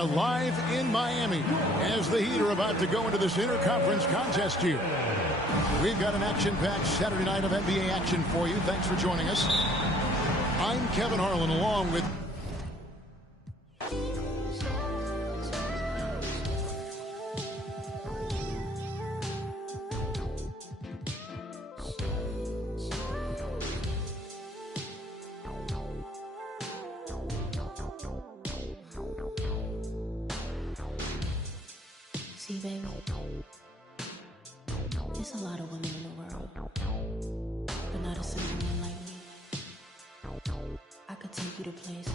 are live in Miami as the Heat are about to go into this interconference contest here. We've got an action-packed Saturday night of NBA action for you. Thanks for joining us. I'm Kevin Harlan along with... See, baby, there's a lot of women in the world, but not a single one like me. I could take you to places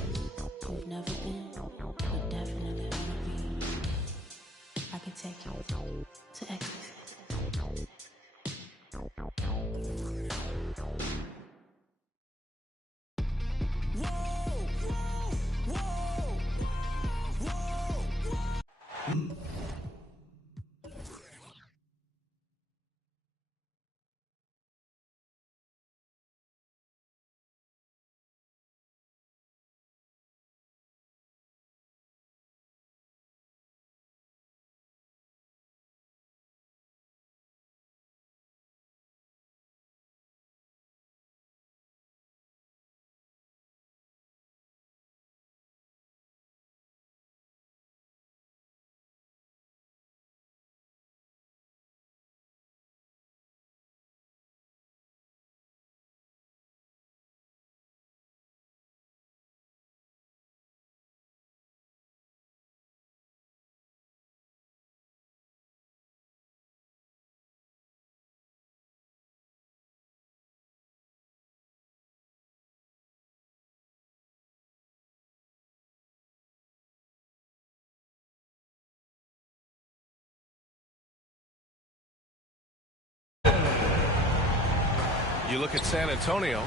you've never been, but definitely wanna be. I could take you to ecstasy. You look at San Antonio.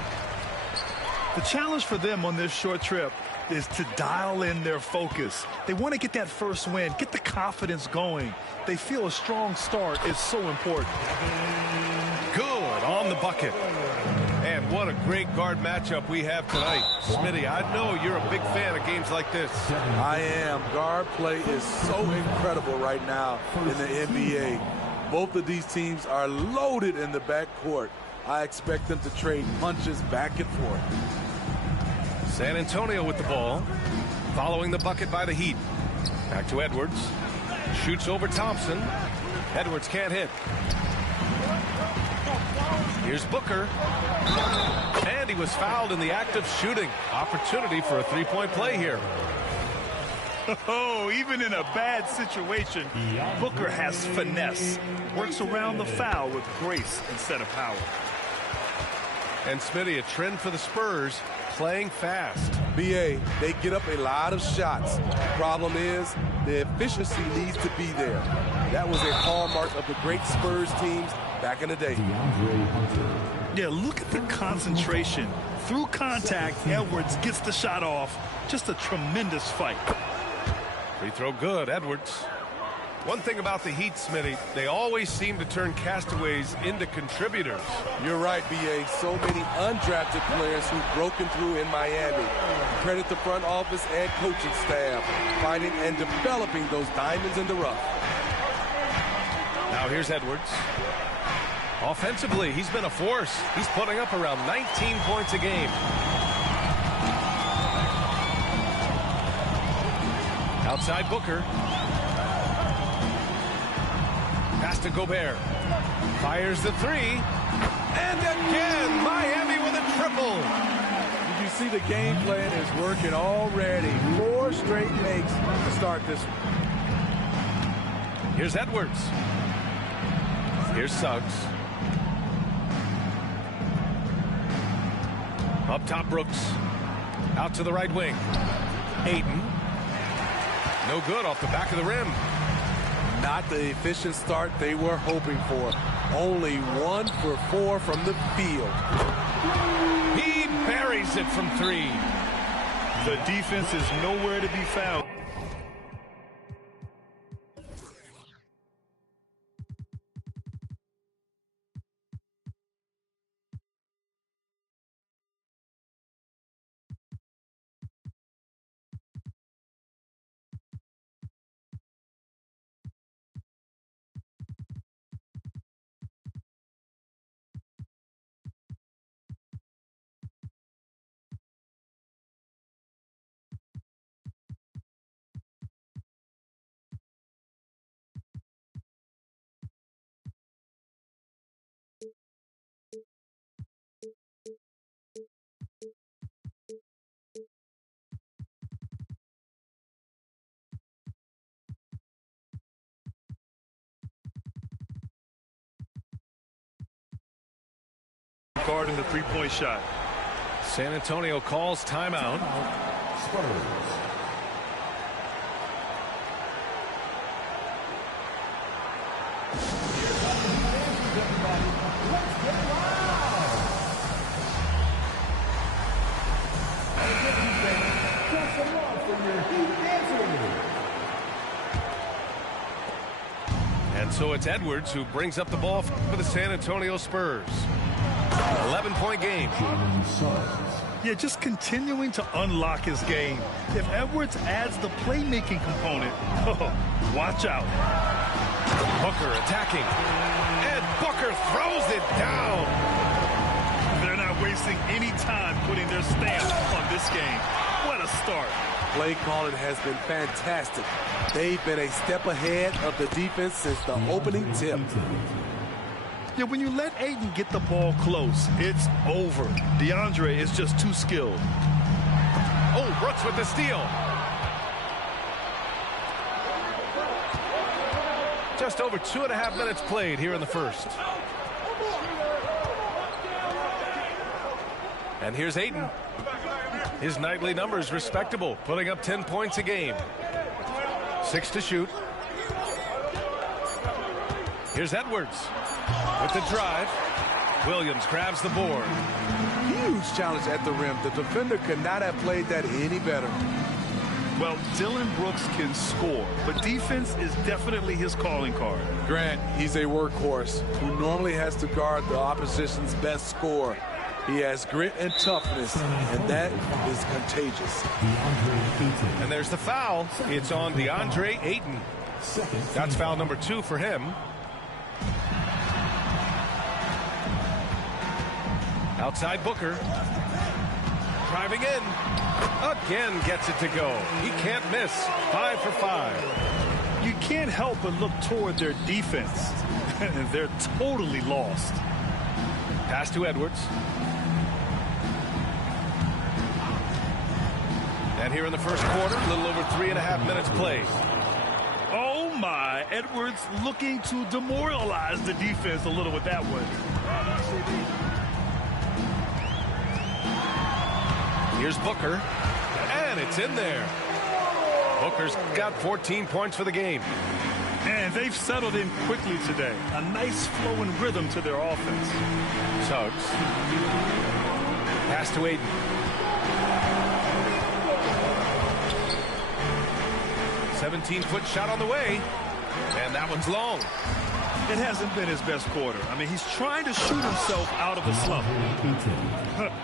The challenge for them on this short trip is to dial in their focus. They want to get that first win, get the confidence going. They feel a strong start is so important. Good on the bucket. And what a great guard matchup we have tonight. Smitty, I know you're a big fan of games like this. I am. Guard play is so incredible right now in the NBA. Both of these teams are loaded in the backcourt. I expect them to trade punches back and forth. San Antonio with the ball. Following the bucket by the Heat. Back to Edwards. Shoots over Thompson. Edwards can't hit. Here's Booker. And he was fouled in the act of shooting. Opportunity for a three-point play here. Oh, even in a bad situation, Booker has finesse. Works around the foul with grace instead of power. And Smitty, a trend for the Spurs, playing fast. BA, they get up a lot of shots. Problem is, the efficiency needs to be there. That was a hallmark of the great Spurs teams back in the day. Yeah, look at the concentration. Through contact, Edwards gets the shot off. Just a tremendous fight. Free throw good, Edwards. One thing about the Heat, Smitty, they always seem to turn castaways into contributors. You're right, BA. So many undrafted players who've broken through in Miami. Credit the front office and coaching staff, finding and developing those diamonds in the rough. Now here's Edwards. Offensively, he's been a force. He's putting up around 19 points a game. Outside Booker. Pass to Gobert. Fires the three. And again, Miami with a triple. Did you see the game plan is working already? 4 straight makes to start this one. Here's Edwards. Here's Suggs. Up top, Brooks. Out to the right wing. Ayton. No good off the back of the rim. Not the efficient start they were hoping for. Only 1 for 4 from the field. He buries it from 3. The defense is nowhere to be found. guarding the three-point shot. San Antonio calls timeout. And so it's Edwards who brings up the ball for the San Antonio Spurs. 11-point game. Yeah, just continuing to unlock his game. If Edwards adds the playmaking component, watch out. Booker attacking. And Booker throws it down. They're not wasting any time putting their stamp on this game. What a start. Play calling has been fantastic. They've been a step ahead of the defense since the opening tip. Yeah, when you let Ayton get the ball close, it's over. DeAndre is just too skilled. Oh, Brooks with the steal. Just over 2.5 minutes played here in the first. And here's Ayton. His nightly numbers respectable, putting up 10 points a game. 6 to shoot. Here's Edwards with the drive. Williams grabs the board. Huge challenge at the rim. The defender could not have played that any better. Well, Dylan Brooks can score, but defense is definitely his calling card. Grant, he's a workhorse who normally has to guard the opposition's best scorer. He has grit and toughness, and that is contagious. And there's the foul. It's on DeAndre Ayton. That's foul number 2 for him. Outside Booker. Driving in. Again gets it to go. He can't miss. 5 for 5. You can't help but look toward their defense. They're totally lost. Pass to Edwards. And here in the first quarter, a little over 3.5 minutes played. Oh my, Edwards looking to demoralize the defense a little with that one. Here's Booker, and it's in there. Booker's got 14 points for the game. And they've settled in quickly today. A nice flow and rhythm to their offense. Suggs. Pass to Ayton. 17-foot shot on the way, and that one's long. It hasn't been his best quarter. I mean, he's trying to shoot himself out of a slump.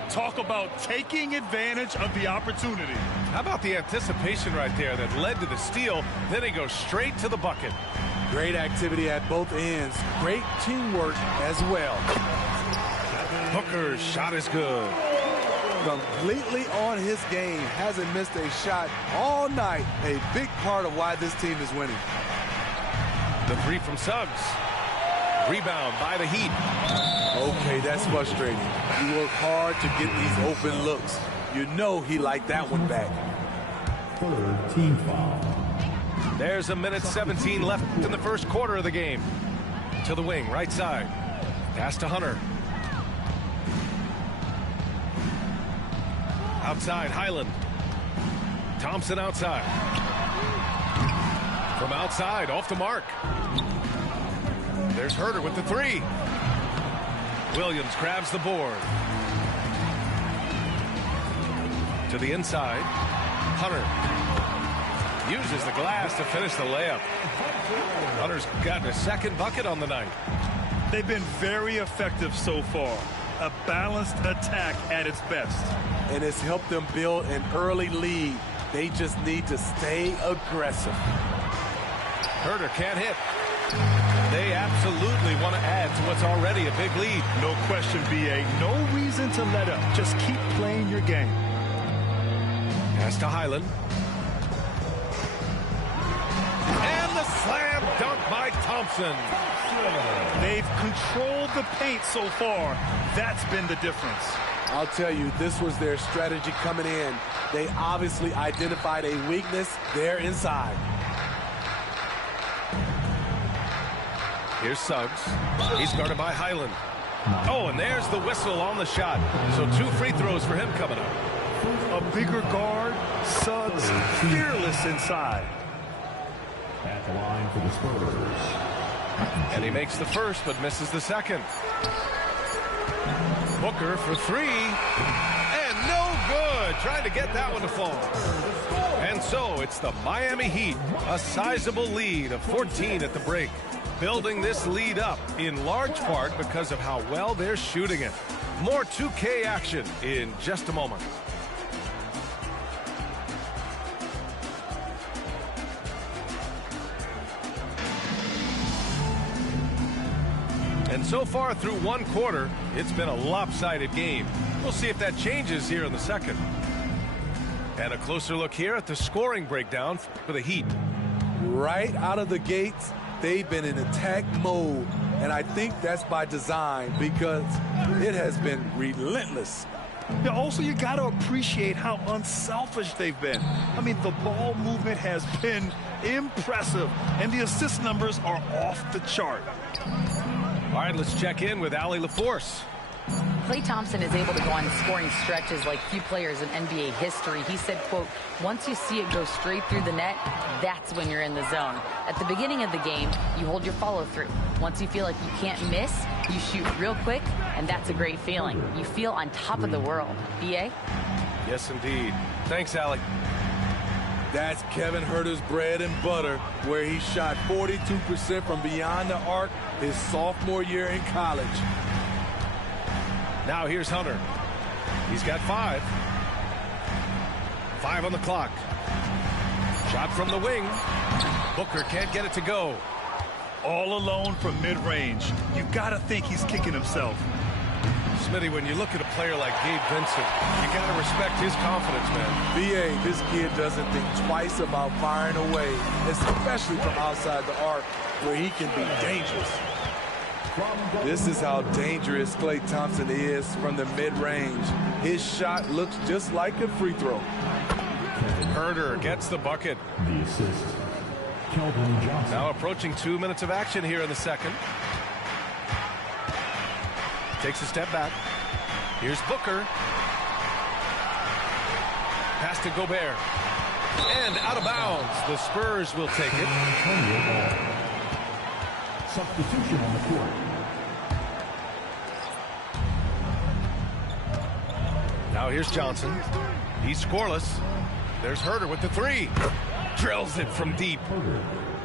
Talk about taking advantage of the opportunity. How about the anticipation right there that led to the steal? Then he goes straight to the bucket. Great activity at both ends. Great teamwork as well. Booker's shot is good. Completely on his game. Hasn't missed a shot all night. A big part of why this team is winning. The 3 from Suggs. Rebound by the Heat. Okay, that's frustrating. You work hard to get these open looks. You know he liked that one back. Third team foul. There's a minute 17 left in the first quarter of the game. To the wing, right side. Pass to Hunter. Outside, Highland. Thompson outside. From outside, off the mark. There's Herter with the 3. Williams grabs the board. To the inside. Hunter uses the glass to finish the layup. Hunter's gotten a second bucket on the night. They've been very effective so far. A balanced attack at its best. And it's helped them build an early lead. They just need to stay aggressive. Herter can't hit. They absolutely want to add to what's already a big lead. No question, B.A. No reason to let up. Just keep playing your game. Pass to Highland. And the slam dunk by Thompson. They've controlled the paint so far. That's been the difference. I'll tell you, this was their strategy coming in. They obviously identified a weakness there inside. Here's Suggs. He's guarded by Highland. Oh, and there's the whistle on the shot. So 2 free throws for him coming up. A bigger guard, Suggs, fearless inside. At the line for the Spurs. And he makes the first, but misses the second. Booker for 3. And no good. Trying to get that one to fall. And so it's the Miami Heat. A sizable lead of 14 at the break. Building this lead up in large part because of how well they're shooting it. More 2K action in just a moment. And so far through one quarter, it's been a lopsided game. We'll see if that changes here in the second. And a closer look here at the scoring breakdown for the Heat. Right out of the gates, they've been in attack mode. And I think that's by design because it has been relentless. Yeah, also, you got to appreciate how unselfish they've been. I mean, the ball movement has been impressive, and the assist numbers are off the chart. All right, let's check in with Allie LaForce. Klay Thompson is able to go on scoring stretches like few players in NBA history. He said, quote, once you see it go straight through the net, that's when you're in the zone. At the beginning of the game, you hold your follow through. Once you feel like you can't miss, you shoot real quick, and that's a great feeling. You feel on top of the world. B.A.? Yes, indeed. Thanks, Allie. That's Kevin Huerter's bread and butter, where he shot 42% from beyond the arc his sophomore year in college. Now here's Hunter. He's got 5. 5 on the clock. Shot from the wing. Booker can't get it to go. All alone from mid-range. You got to think he's kicking himself. Smitty, when you look at a player like Gabe Vincent, you got to respect his confidence, man. B.A., this kid doesn't think twice about firing away, especially from outside the arc, where he can be dangerous. This is how dangerous Klay Thompson is from the mid-range. His shot looks just like a free throw. Huerter gets the bucket. The assist. Keldon Johnson. Now approaching 2 minutes of action here in the second. Takes a step back. Here's Booker. Pass to Gobert. And out of bounds. The Spurs will take it. Substitution on the court. Now here's Johnson. He's scoreless. There's Huerter with the 3. Drills it from deep.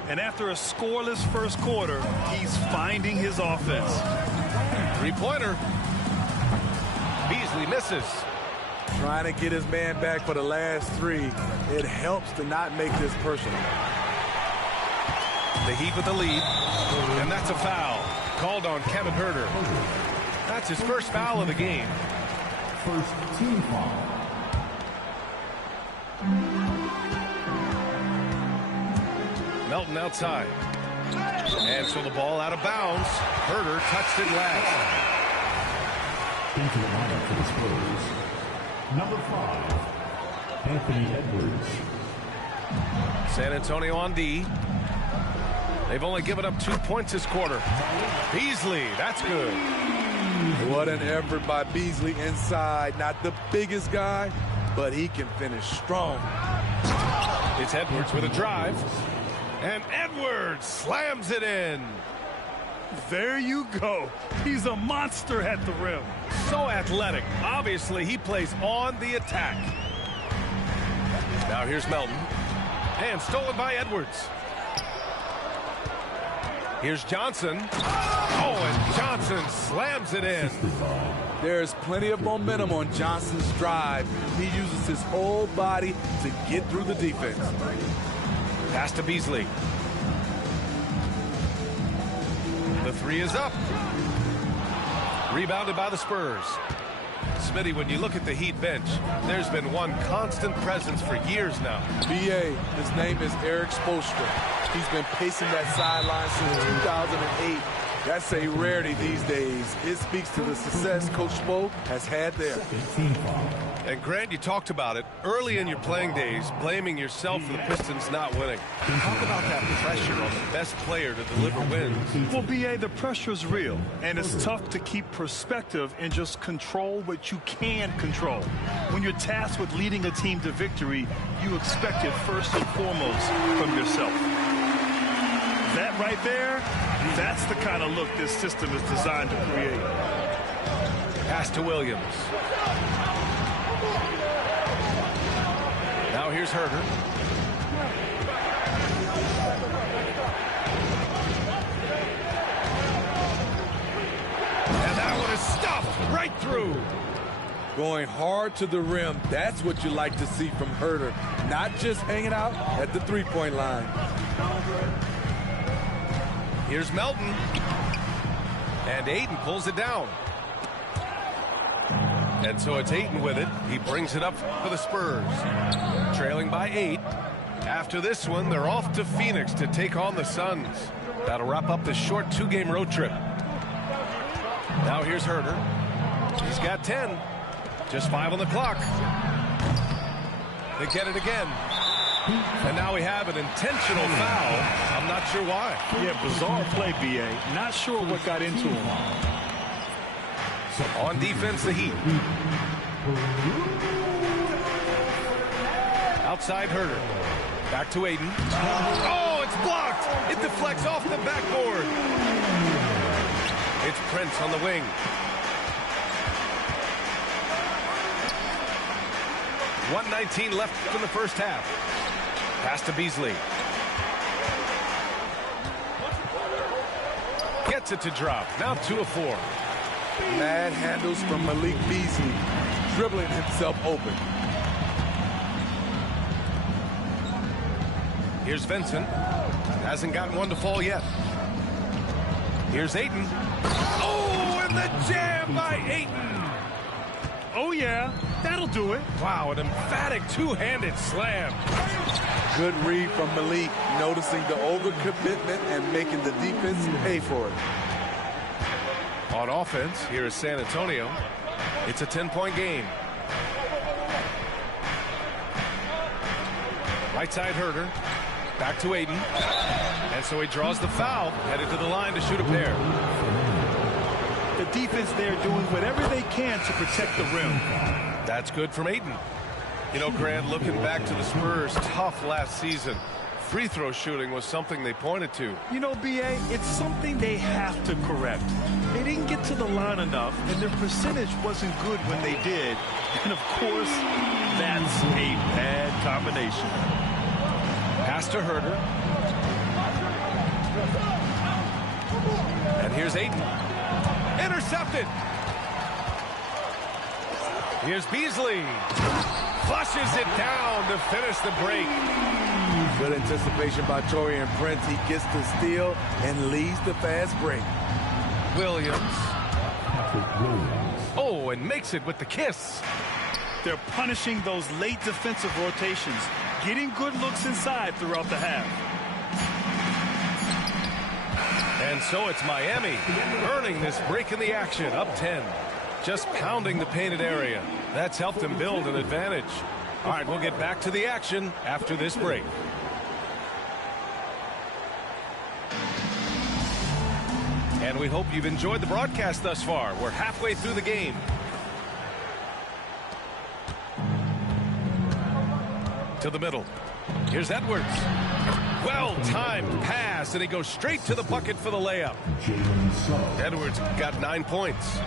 And after a scoreless first quarter, he's finding his offense. 3-pointer. Beasley misses. Trying to get his man back for the last 3. It helps to not make this personal. The Heat with the lead. And that's a foul. Called on Kevin Huerter. That's his first foul of the game. First team foul. Melton outside. And so the ball out of bounds. Huerter touched it last. Into the lineup for the Spurs. Number 5, Anthony Edwards. San Antonio on D. They've only given up 2 points this quarter. Beasley, that's good. What an effort by Beasley inside. Not the biggest guy, but he can finish strong. It's Edwards with a drive. And Edwards slams it in. There you go. He's a monster at the rim. So athletic. Obviously, he plays on the attack. Now here's Melton. And stolen by Edwards. Here's Johnson. Oh, and Johnson slams it in. There's plenty of momentum on Johnson's drive. He uses his whole body to get through the defense. Pass to Beasley. The 3 is up. Rebounded by the Spurs. Smitty, when you look at the Heat bench, there's been one constant presence for years now. B.A., his name is Eric Spoelstra. He's been pacing that sideline since 2008. That's a rarity these days. It speaks to the success Coach Spo has had there. And Grant, you talked about it early in your playing days, blaming yourself for the Pistons not winning. Talk about that pressure on the best player to deliver wins. Well, B.A., the pressure is real, and it's tough to keep perspective and just control what you can control. When you're tasked with leading a team to victory, you expect it first and foremost from yourself. That right there, that's the kind of look this system is designed to create. Pass to Williams. Now here's Herter. And that one is stuffed right through. Going hard to the rim, that's what you like to see from Herter. Not just hanging out at the three-point line. Here's Melton. And Ayton pulls it down. And so it's Ayton with it. He brings it up for the Spurs. Trailing by 8. After this one, they're off to Phoenix to take on the Suns. That'll wrap up the short 2-game road trip. Now here's Herter. He's got 10. Just 5 on the clock. They get it again. And now we have an intentional foul. I'm not sure why. Yeah, bizarre play, B.A. Not sure what got into him. On defense, the Heat. Outside Herter. Back to Ayton. Oh, it's blocked. It deflects off the backboard. It's Prince on the wing. .119 left in the first half. Pass to Beasley. Gets it to drop. Now 2 of 4. Mad handles from Malik Beasley, dribbling himself open. Here's Vincent. Hasn't gotten one to fall yet. Here's Ayton. Oh, and the jam by Ayton. Oh, yeah, that'll do it. Wow, an emphatic two-handed slam. Good read from Malik, noticing the overcommitment and making the defense pay for it. On offense, here is San Antonio. It's a 10-point game. Right side Herter. Back to Ayton. And so he draws the foul, headed to the line to shoot a pair. The defense there doing whatever they can to protect the rim. That's good from Ayton. You know, Grant, looking back to the Spurs' tough last season, free throw shooting was something they pointed to. You know, B.A., it's something they have to correct. They didn't get to the line enough, and their percentage wasn't good when they did. And, of course, that's a bad combination. Pass to Herter. And here's Ayton. Intercepted. Here's Beasley. Flushes it down to finish the break. Good anticipation by Taurean Prince. He gets the steal and leads the fast break. Williams. Oh, and makes it with the kiss. They're punishing those late defensive rotations, getting good looks inside throughout the half. And so it's Miami earning this break in the action, up 10. Just pounding the painted area. That's helped them build an advantage. All right, we'll get back to the action after this break. And we hope you've enjoyed the broadcast thus far. We're halfway through the game. To the middle. Here's Edwards. Well-timed pass, and he goes straight to the bucket for the layup. Edwards got 9 points.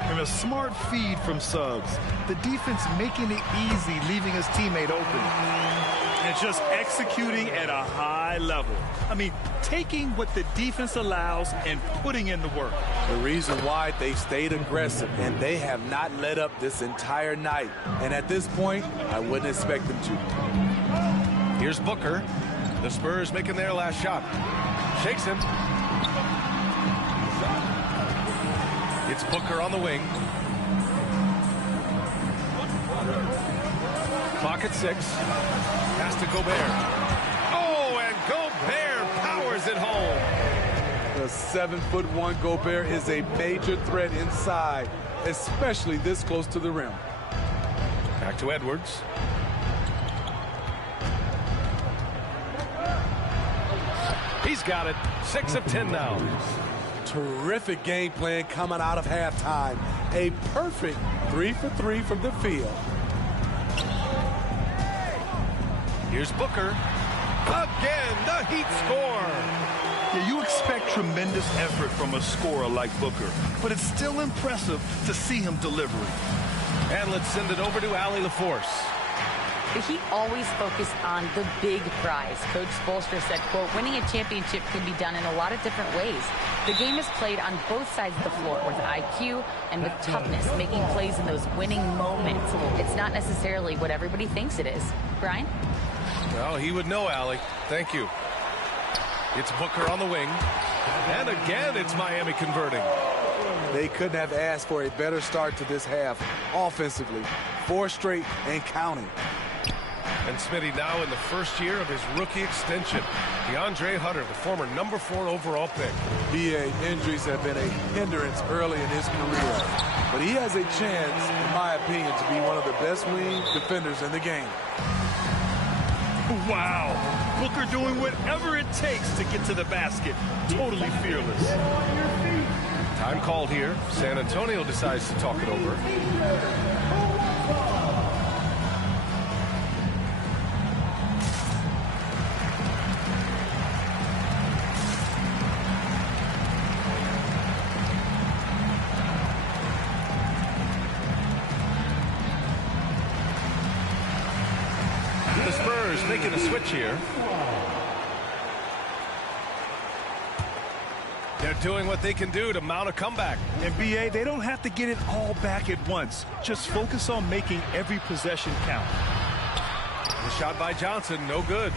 And a smart feed from Suggs. The defense making it easy, leaving his teammate open. And just executing at a high level. I mean, taking what the defense allows and putting in the work. The reason why they stayed aggressive, and they have not let up this entire night. And at this point, I wouldn't expect them to. Here's Booker. The Spurs making their last shot. Shakes him. It's Booker on the wing. Clock at 6. Pass to Gobert. Oh, and Gobert powers it home. The 7'1" Gobert is a major threat inside, especially this close to the rim. Back to Edwards. He's got it. 6 of 10 now. Terrific game plan coming out of halftime. A perfect 3 for 3 from the field. Here's Booker. Again, the Heat score. Yeah, you expect tremendous effort from a scorer like Booker, but it's still impressive to see him delivering. And let's send it over to Allie LaForce. The Heat always focus on the big prize. Coach Spoelstra said, quote, winning a championship can be done in a lot of different ways. The game is played on both sides of the floor with IQ and with toughness, making plays in those winning moments. It's not necessarily what everybody thinks it is. Brian? Well, he would know, Allie. Thank you. It's Booker on the wing. And again, it's Miami converting. They couldn't have asked for a better start to this half offensively. 4 straight and counting. And Smitty now in the first year of his rookie extension. DeAndre Hunter, the former number 4 overall pick. BA, injuries have been a hindrance early in his career. But he has a chance, in my opinion, to be one of the best wing defenders in the game. Wow. Booker doing whatever it takes to get to the basket. Totally fearless. Time called here. San Antonio decides to talk it over. The Spurs making a switch here. They're doing what they can do to mount a comeback. And BA, they don't have to get it all back at once. Just focus on making every possession count. The shot by Johnson, no good.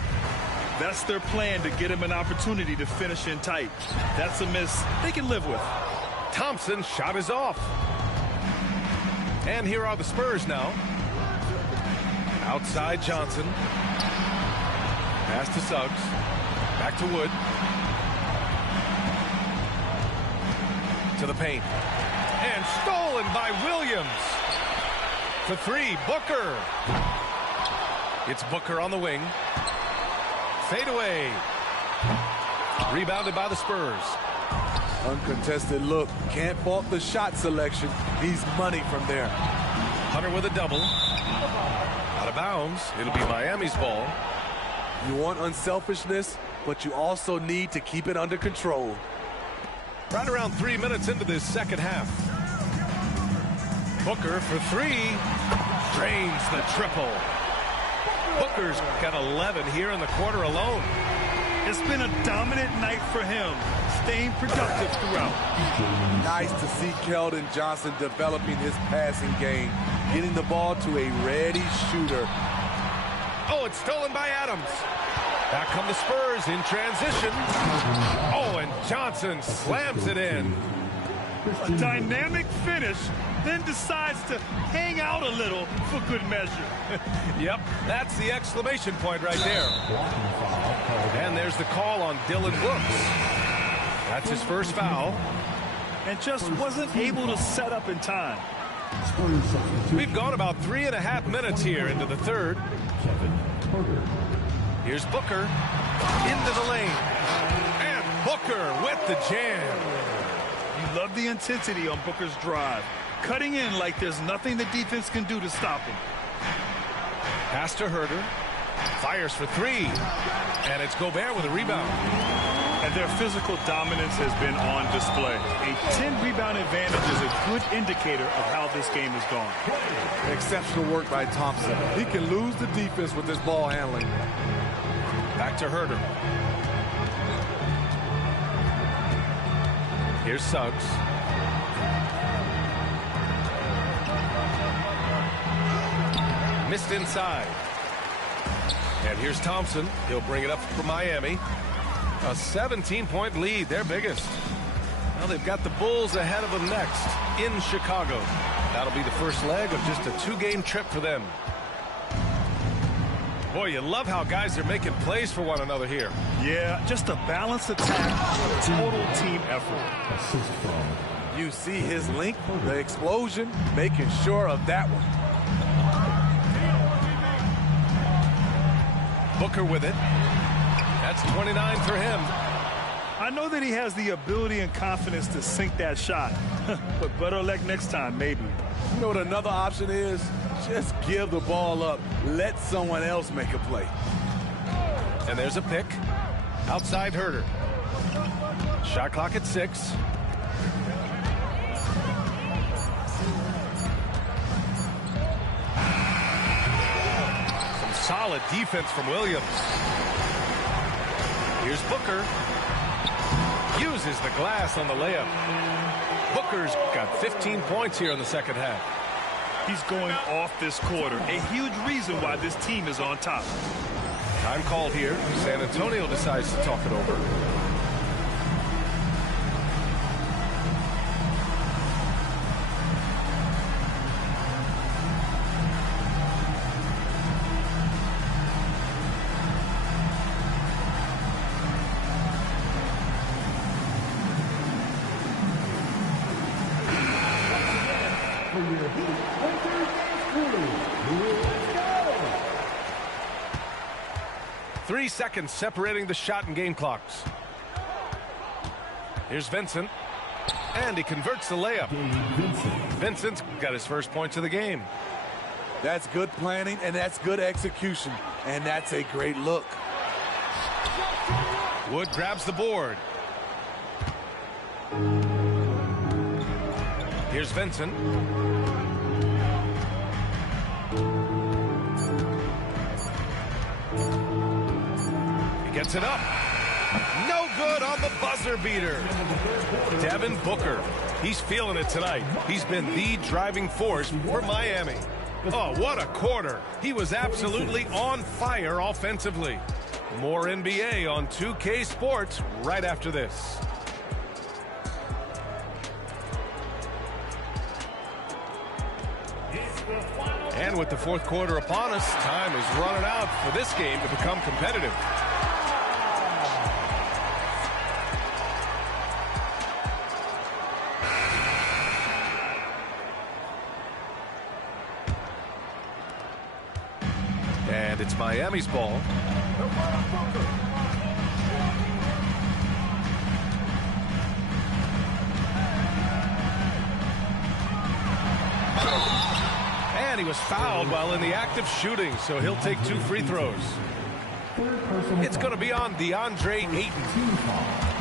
That's their plan, to get him an opportunity to finish in tight. That's a miss they can live with. Thompson's shot is off. And here are the Spurs now. Outside Johnson. Pass to Suggs. Back to Wood. To the paint. And stolen by Williams. For 3, Booker. It's Booker on the wing. Fade away. Rebounded by the Spurs. Uncontested look. Can't fault the shot selection. He's money from there. Hunter with a double. Out of bounds. It'll be Miami's ball. You want unselfishness, but you also need to keep it under control. Right around 3 minutes into this second half. Booker for 3. Drains the triple. Booker's got 11 here in the quarter alone. It's been a dominant night for him, staying productive throughout. Nice to see Keldon Johnson developing his passing game, getting the ball to a ready shooter. Oh, it's stolen by Adams. Back come the Spurs in transition. Oh, and Johnson slams it in. A dynamic finish, then decides to hang out a little for good measure. Yep, that's the exclamation point right there. And there's the call on Dylan Brooks. That's his first foul. And just wasn't able to set up in time. We've gone about 3.5 minutes here into the third. Here's Booker into the lane. And Booker with the jam. You love the intensity on Booker's drive. Cutting in like there's nothing the defense can do to stop him. Pass to Herter. Fires for 3. And it's Gobert with a rebound. And their physical dominance has been on display. A 10-rebound advantage is a good indicator of how this game has gone. Exceptional work by Thompson. He can lose the defense with his ball handling. Back to Herter. Here's Suggs. Missed inside. And here's Thompson. He'll bring it up for Miami. A 17-point lead, their biggest. Well, they've got the Bulls ahead of them next in Chicago. That'll be the first leg of just a 2-game trip for them. Boy, you love how guys are making plays for one another here. Yeah, just a balanced attack, total team effort. Assist from You see his length, the explosion, making sure of that one. Booker with it. That's 29 for him. I know that he has the ability and confidence to sink that shot, but better luck next time, maybe. You know what another option is? Just give the ball up. Let someone else make a play. And there's a pick. Outside Herter. Shot clock at 6. Some solid defense from Williams. Here's Booker. Uses the glass on the layup. Booker's got 15 points here in the second half. He's going off this quarter. A huge reason why this team is on top. Time called here. San Antonio decides to talk it over. for your Heat Winter Crew. Let's go! 3 seconds separating the shot and game clocks. Here's Vincent. And he converts the layup. Vincent's got his first points of the game. That's good planning, and that's good execution. And that's a great look. Wood grabs the board. Here's Vincent. He gets it up. No good on the buzzer beater. Devin Booker. He's feeling it tonight. He's been the driving force for Miami. Oh, what a quarter. He was absolutely on fire offensively. More NBA on 2K Sports right after this. And with the fourth quarter upon us, time is running out for this game to become competitive. And it's Miami's ball. And he was fouled while in the act of shooting, so he'll take 2 free throws. It's going to be on DeAndre Ayton.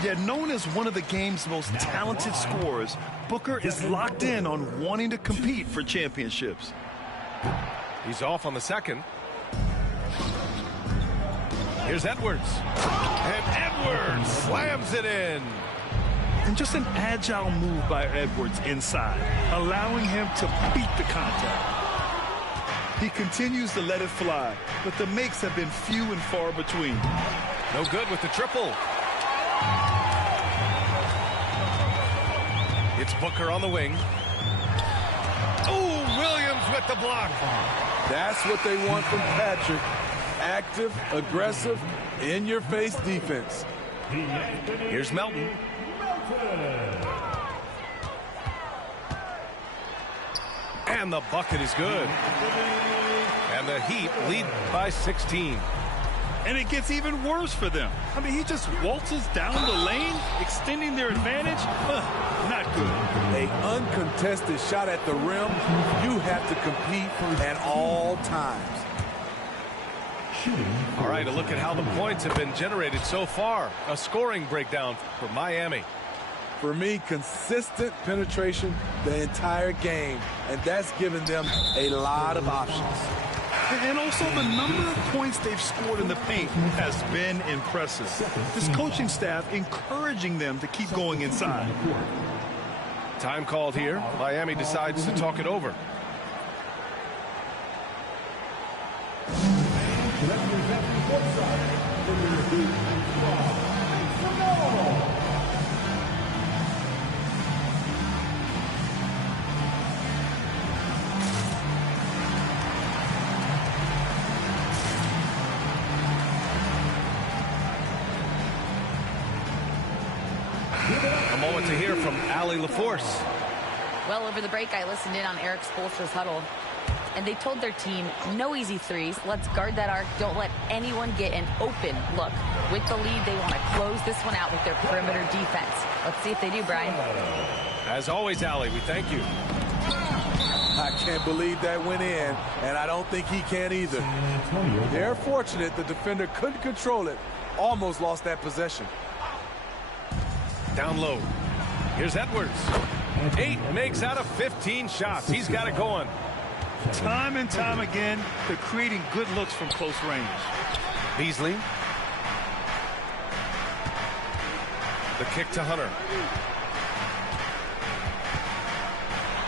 Yeah, known as one of the game's most talented scorers, Booker is locked in on wanting to compete for championships. He's off on the second. Here's Edwards. And Edwards slams it in. And just an agile move by Edwards inside, allowing him to beat the contact. He continues to let it fly, but the makes have been few and far between. No good with the triple. It's Booker on the wing. Oh, Williams with the block. That's what they want from Patrick. Active, aggressive, in-your-face defense. Here's Melton. And the bucket is good. And the Heat lead by 16. And it gets even worse for them. I mean, he just waltzes down the lane, extending their advantage. Not good. An uncontested shot at the rim. You have to compete at all times. All right, a look at how the points have been generated so far. A scoring breakdown for Miami. For me, consistent penetration the entire game, and that's given them a lot of options. And also the number of points they've scored in the paint has been impressive. This coaching staff encouraging them to keep going inside. Time called here. Miami decides to talk it over. Representing Woodside for your Heat, phenomenal. A moment to hear from Allie LaForce. Well, over the break, I listened in on Eric Spoelstra's huddle, and they told their team, no easy threes. Let's guard that arc. Don't let anyone get an open look. With the lead, they want to close this one out with their perimeter defense. Let's see if they do, Brian. As always, Allie, we thank you. I can't believe that went in, and I don't think he can either. They're fortunate the defender couldn't control it. Almost lost that possession. Down low. Here's Edwards. 8 makes out of 15 shots. He's got it going. Time and time again, they're creating good looks from close range. Beasley. The kick to Hunter.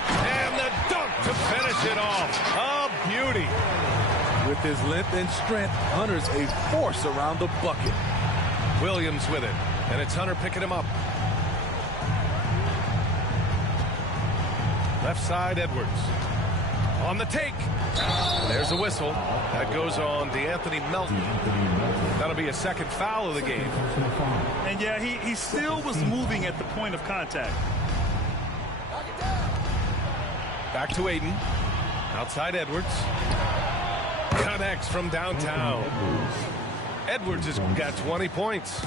And the dunk to finish it off. A beauty. With his length and strength, Hunter's a force around the bucket. Williams with it. And it's Hunter picking him up. Left side, Edwards. On the take. There's a whistle. That goes on DeAnthony Melton. That'll be a second foul of the game. And yeah, he still was moving at the point of contact. Back to Aiden. Outside Edwards. Connects from downtown. Edwards has got 20 points.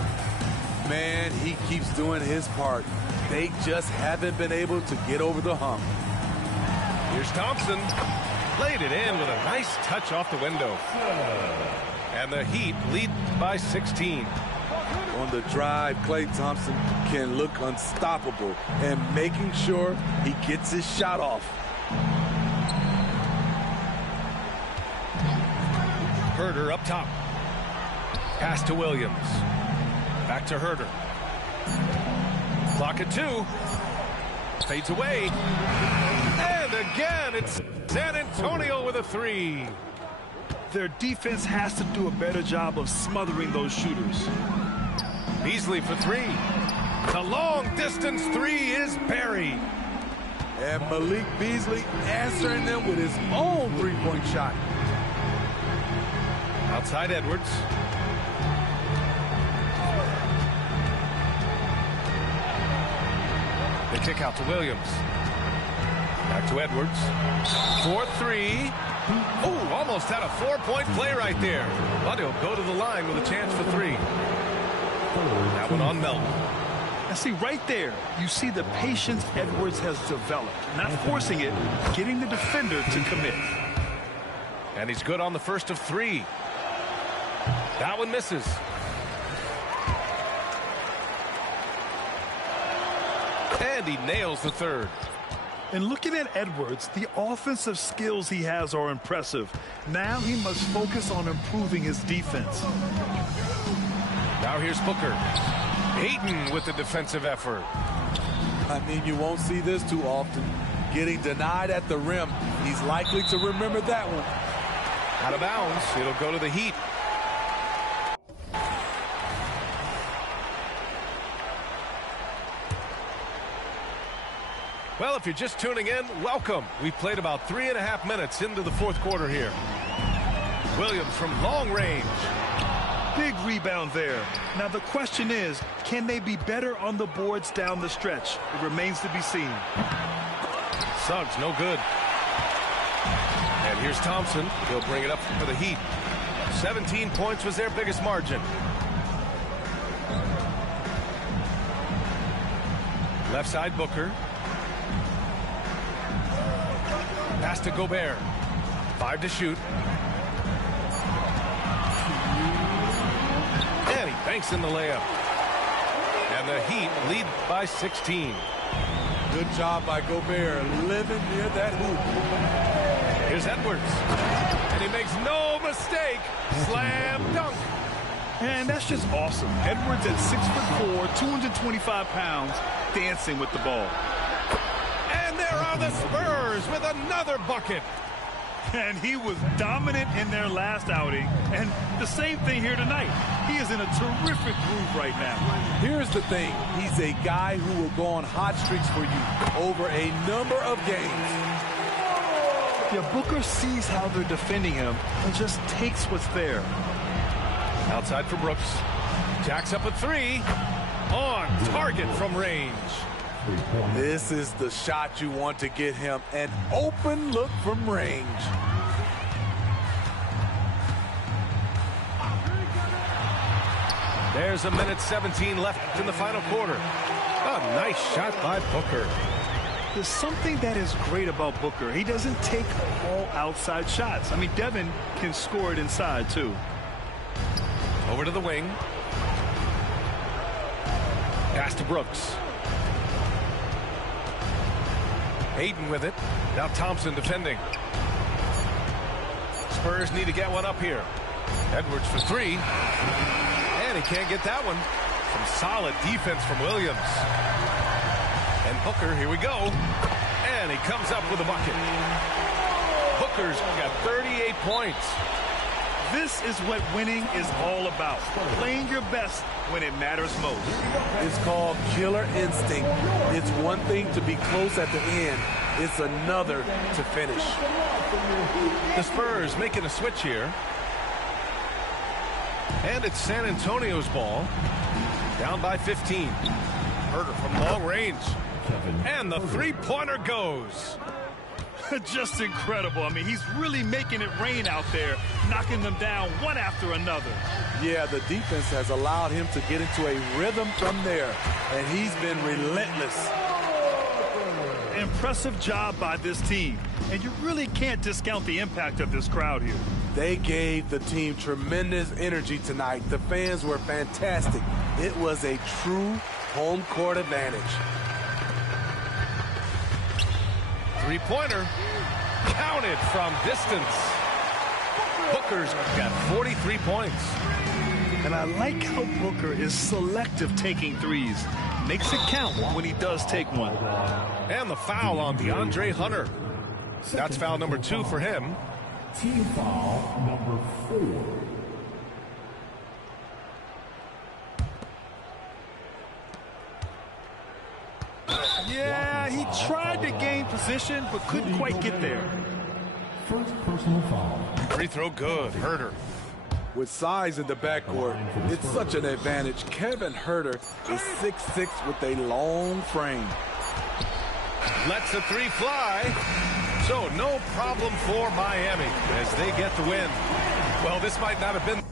Man, he keeps doing his part. They just haven't been able to get over the hump. Here's Thompson. Laid it in with a nice touch off the window. And the Heat lead by 16. On the drive, Klay Thompson can look unstoppable and making sure he gets his shot off. Herder up top. Pass to Williams. Back to Herder. Clock at 2. Fades away. And again, it's San Antonio with a 3. Their defense has to do a better job of smothering those shooters. Beasley for 3. The long distance 3 is buried. And Malik Beasley answering them with his own three-point shot. Outside Edwards. The kick out to Williams. Back to Edwards. 4-3. Oh, almost had a 4-point play right there. But he'll go to the line with a chance for 3. That one on Melton. And see, right there, you see the patience Edwards has developed. Not forcing it, getting the defender to commit. And he's good on the first of 3. That one misses. And he nails the third. And looking at Edwards, the offensive skills he has are impressive. Now he must focus on improving his defense. Now here's Booker. Ayton with the defensive effort. I mean, you won't see this too often. Getting denied at the rim. He's likely to remember that one. Out of bounds. It'll go to the Heat. Well, if you're just tuning in, welcome. We've played about 3.5 minutes into the fourth quarter here. Williams from long range. Big rebound there. Now the question is, can they be better on the boards down the stretch? It remains to be seen. Suggs, no good. And here's Thompson. He'll bring it up for the Heat. 17 points was their biggest margin. Left side, Booker. Pass to Gobert. 5 to shoot. And he banks in the layup. And the Heat lead by 16. Good job by Gobert, living near that hoop. Here's Edwards. And he makes no mistake. Slam dunk. And that's just awesome. Edwards at 6'4", 225 pounds, dancing with the ball. And there are the Spurs with another bucket. And he was dominant in their last outing. And the same thing here tonight. He is in a terrific groove right now. Here's the thing. He's a guy who will go on hot streaks for you over a number of games. Yeah, Booker sees how they're defending him and just takes what's there. Outside for Brooks. Jacks up a 3. On target from range. This is the shot you want to get him. An open look from range. There's a minute 17 left in the final quarter. A nice shot by Booker. There's something that is great about Booker. He doesn't take all outside shots. I mean, Devin can score it inside, too. Over to the wing. Pass to Brooks. Hayden with it. Now Thompson defending. Spurs need to get one up here. Edwards for three. And he can't get that one. Some solid defense from Williams. And Booker, here we go. And he comes up with a bucket. Booker's got 38 points. This is what winning is all about. Playing your best when it matters most. It's called killer instinct. It's one thing to be close at the end. It's another to finish. The Spurs making a switch here. And it's San Antonio's ball. Down by 15. Herter from long range. And the three-pointer goes. Just incredible. I mean, he's really making it rain out there, knocking them down one after another. Yeah, the defense has allowed him to get into a rhythm from there, and he's been relentless. Impressive job by this team, and you really can't discount the impact of this crowd here. They gave the team tremendous energy tonight. The fans were fantastic. It was a true home court advantage. Three-pointer counted from distance. Booker's got 43 points. And I like how Booker is selective taking threes. Makes it count when he does take one. And the foul on DeAndre Hunter. That's foul number 2 for him. Team foul number 4. Yeah, he tried to gain position, but couldn't quite get there. First personal foul. Free throw good. Herter. With size in the backcourt, it's such an advantage. Kevin Herter is 6'6" with a long frame. Lets the three fly. So no problem for Miami as they get the win. Well, this might not have been